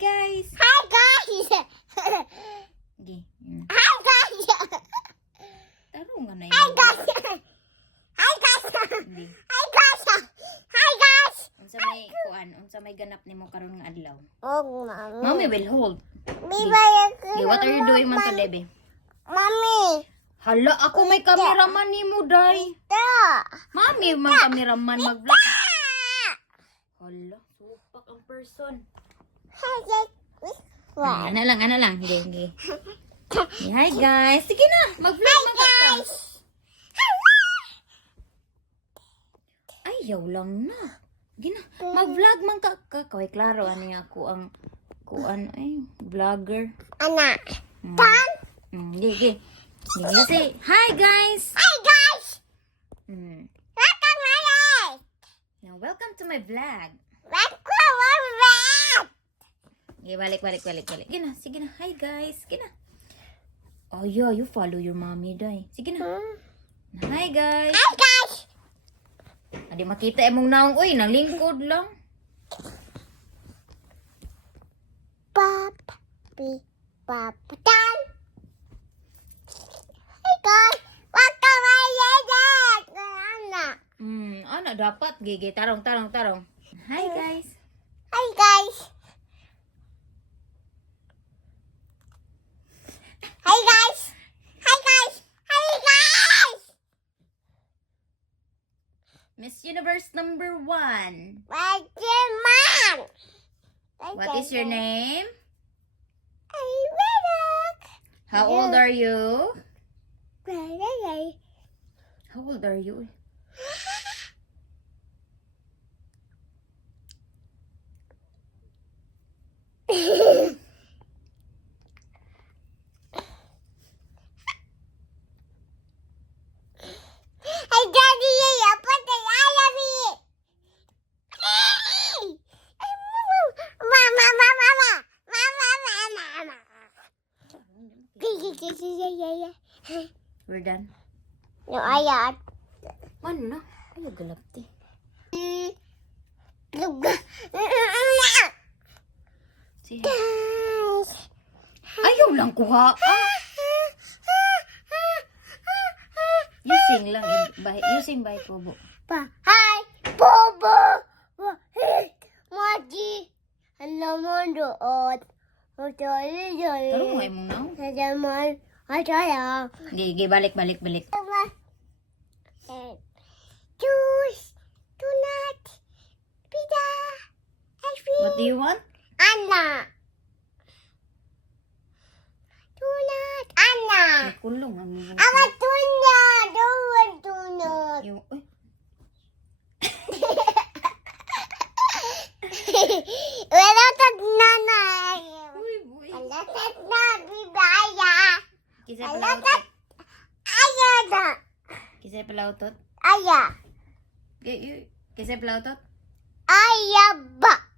guys. Hi guys. Gi. Hi guys. Tarong nga na Hi yun. guys. Hi guys. Gi. Hi guys. Hi guys. Unsa may kuan, unsa may ganap nimo karon nga adlaw? Oh, mommy. Mommy will hold. Biba Gi, what are you doing man today, be? Mommy. Hala, ako may cameraman nimo, day. Ito. Mami, man cameraman mag-vlog. Hala, supak ang person. Hi guys. What? Ano lang. Hindi. Hi guys. Sige na, mag-vlog man ka. Ayaw lang na. Sige na, mag-vlog man ka. Kaway klaro, ano yung ako ang kuan ay vlogger. Anak. Tan? Sige. Sige, say hi guys. Hi guys. Welcome my life. Now, welcome to my vlog. Welcome my life. Okay, balik. Sige na. Hi guys. Sige na. Oh yeah, you follow your mommy, day. Sige na. Hi guys. Hi guys. Adi makita emong naong, uy, nang lingkod lang. Pop. Tan. Hi guys. Welcome my life. Anak. Ano dapat, gigi. Tarong. Hi guys. Hi guys. Hi guys. Hi guys. Hi guys. Miss Universe number 1. Where's your mom? What is your name? I'm Renok. How old are you? Hey. How old are you? Hey, Daddy, you put the eye on me. Mama. We're done. No, ayat. Ano na? Ayaw galapti. Sige. Guys. Ayaw lang kuha. You sing lang. You sing by Kubo. Hi, Bobo. Maji. Hello, Mondoot. Tarong mo emong naong. Gigi, balik. Juice, donut, pizza, ice cream. What do you want? Anna. Donut, Anna. Kulong ang mga. I want donut. Don't want donut. Yung, uy. Wala tag nanay. Uy. Wala tag na bibaya. Kisay Wala palautot. tag ayada. Kisay palautot. Aya. Kisay palautot. Ayaba.